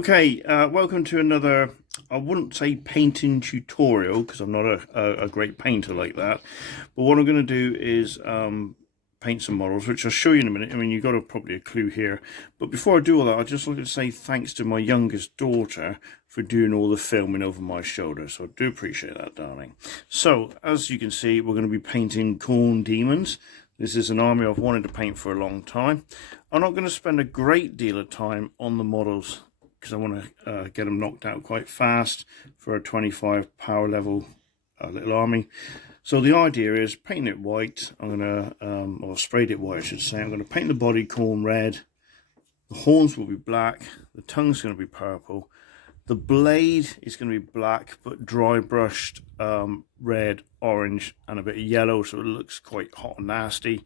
Okay, welcome to another, I wouldn't say painting tutorial because I'm not a great painter like that, but what I'm going to do is paint some models, which I'll show you in a minute. I mean, you've got probably a clue here, but before I do all that, I'd just like to say thanks to my youngest daughter for doing all the filming over my shoulder, so I do appreciate that, darling. So, as you can see, we're going to be painting Khorne demons. This is an army I've wanted to paint for a long time. I'm not going to spend a great deal of time on the models because I want to get them knocked out quite fast for a 25 power level little army. So the idea is paint it white. I'm going to, or sprayed it white I should say. I'm going to paint the body Khorne red. The horns will be black. The tongue's going to be purple. The blade is going to be black but dry brushed red, orange and a bit of yellow, so it looks quite hot and nasty.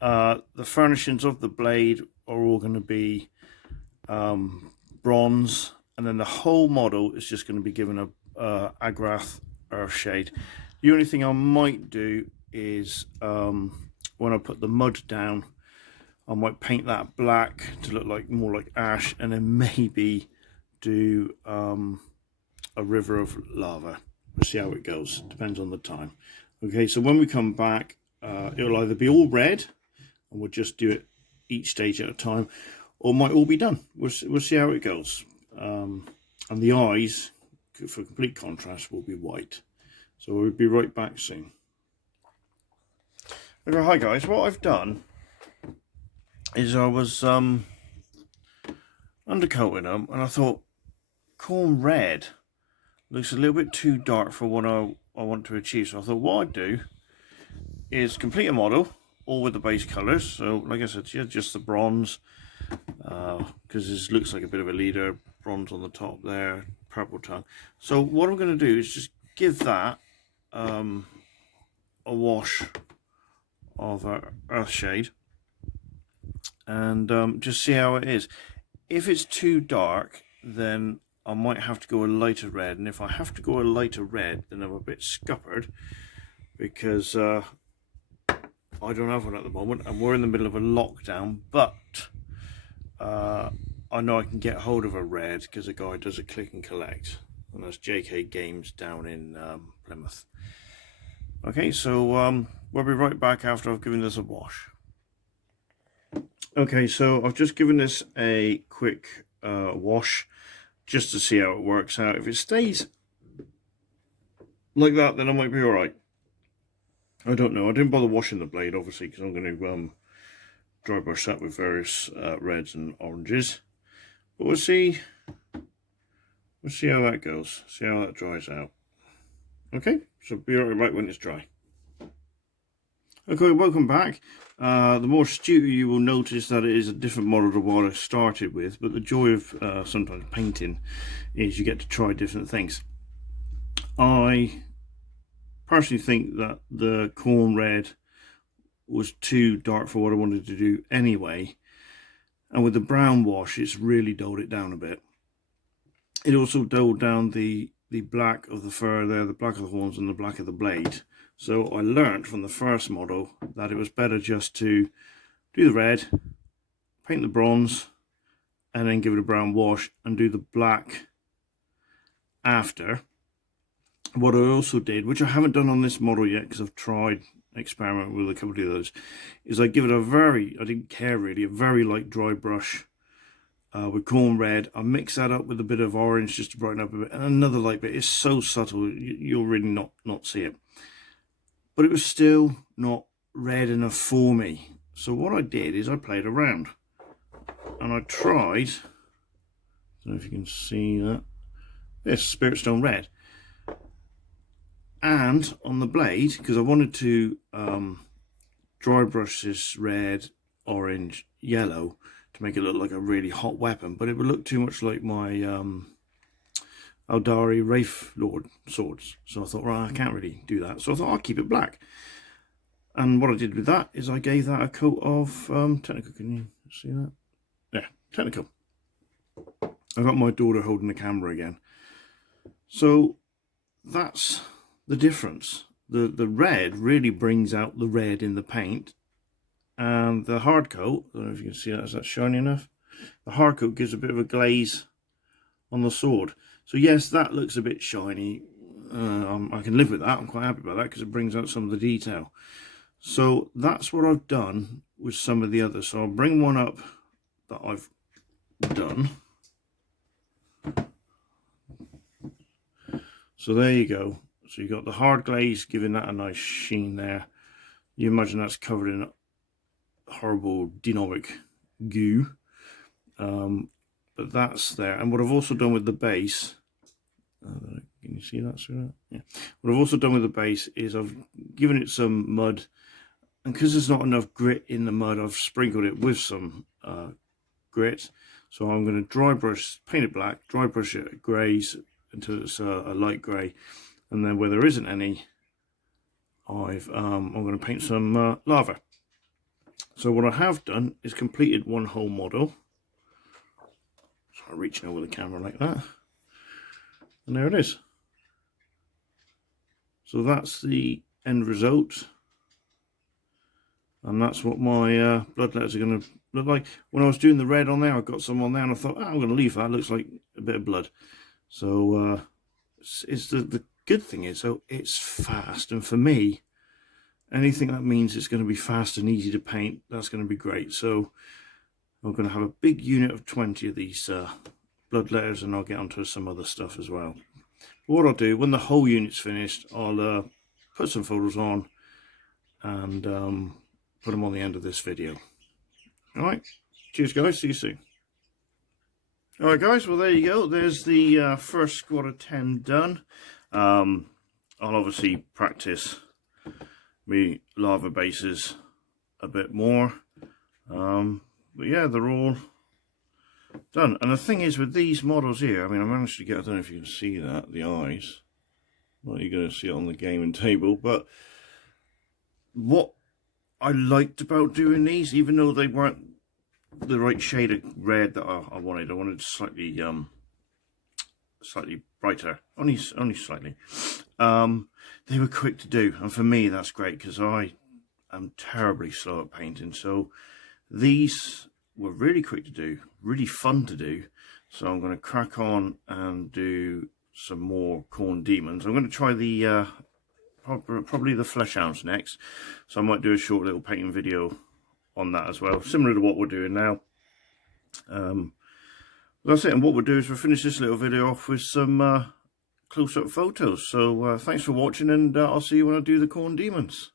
The furnishings of the blade are all going to be bronze, and then the whole model is just going to be given a Agrath earth shade. The only thing I might do is when I put the mud down, I might paint that black to look like more like ash, and then maybe do a river of lava. We'll see how it goes, depends on the time. Okay, so when we come back, it'll either be all red and we'll just do it each stage at a time, or it might all be done. We'll see how it goes. And the eyes, for complete contrast, will be white. So we'll be right back soon. Okay, hi guys. What I've done is I was undercoating them, and I thought Khorne red looks a little bit too dark for what I want to achieve. So I thought what I'd do is complete a model, all with the base colours. So like I said, yeah, just the bronze, because this looks like a bit of a leader, bronze on the top there, purple tongue. So what I'm going to do is just give that a wash of earth shade, and just see how it is. If it's too dark, then I might have to go a lighter red, and if I have to go a lighter red, then I'm a bit scuppered because I don't have one at the moment and we're in the middle of a lockdown. But I know I can get hold of a red because a guy does a click and collect, and that's JK Games down in Plymouth. Okay, so we'll be right back after I've given this a wash. Okay, so I've just given this a quick wash just to see how it works out. If it stays like that, then I might be alright. I don't know. I didn't bother washing the blade, obviously, because I'm going to dry brush that with various reds and oranges. But we'll see how that goes. See how that dries out. Okay, so be right when it's dry. Okay, welcome back. The more astute you will notice that it is a different model to what I started with, but the joy of sometimes painting is you get to try different things. I personally think that the Khorne red was too dark for what I wanted to do anyway, and with the brown wash it's really dulled it down a bit. It also dulled down the black of the fur there, the black of the horns and the black of the blade. So I learnt from the first model that it was better just to do the red, paint the bronze, and then give it a brown wash and do the black after. What I also did, which I haven't done on this model yet because I've tried experimenting with a couple of those, is I give it I didn't care really, a very light dry brush with Khorne red. I mix that up with a bit of orange just to brighten up a bit, and another light bit. It's so subtle you'll really not see it. But it was still not red enough for me. So what I did is I played around. And I tried, I don't know if you can see that, this Spirit Stone red. And on the blade, because I wanted to dry brush this red, orange, yellow to make it look like a really hot weapon, but it would look too much like my Eldari Wraith Lord swords. So I thought, right, I can't really do that. So I thought I'll keep it black. And what I did with that is I gave that a coat of Technical. Can you see that? Yeah, Technical. I got my daughter holding the camera again. So that's the difference. The red really brings out the red in the paint. And the hard coat, I don't know if you can see that, is that shiny enough? The hard coat gives a bit of a glaze on the sword. So yes, that looks a bit shiny. I can live with that. I'm quite happy about that because it brings out some of the detail. So that's what I've done with some of the others. So I'll bring one up that I've done. So there you go. So you got the hard glaze giving that a nice sheen there. You imagine that's covered in horrible dynamic goo. But that's there. And what I've also done with the base, can you see that through that? Yeah. What I've also done with the base is I've given it some mud, and because there's not enough grit in the mud, I've sprinkled it with some grit. So I'm going to dry brush, paint it black, dry brush it greys until it's a light grey, and then where there isn't any, I'm going to paint some lava. So what I have done is completed one whole model. So I'm reaching over the camera like that, and there it is. So that's the end result, and that's what my bloodletters are going to look like. When I was doing the red on there, I got some on there, and I thought, I'm going to leave that. It looks like a bit of blood. So it's the good thing is, so it's fast, and for me, anything that means it's going to be fast and easy to paint, that's going to be great. So I'm going to have a big unit of 20 of these bloodletters, and I'll get onto some other stuff as well. But what I'll do, when the whole unit's finished, I'll put some photos on and put them on the end of this video. Alright, cheers guys, see you soon. Alright guys, well there you go, there's the first squad of 10 done. I'll obviously practice me lava bases a bit more, but yeah, they're all done. And the thing is with these models here, I mean, I managed to get, I don't know if you can see that, the eyes, well, you're going to see it on the gaming table, but what I liked about doing these, even though they weren't the right shade of red that I wanted slightly slightly brighter, only slightly. They were quick to do, and for me that's great because I am terribly slow at painting. So these were really quick to do, really fun to do. So I'm going to crack on and do some more Khorne demons. I'm going to try the probably the flesh hounds next. So I might do a short little painting video on that as well, similar to what we're doing now. That's it, and what we'll do is we'll finish this little video off with some close-up photos. So thanks for watching, and I'll see you when I do the Khorne demons.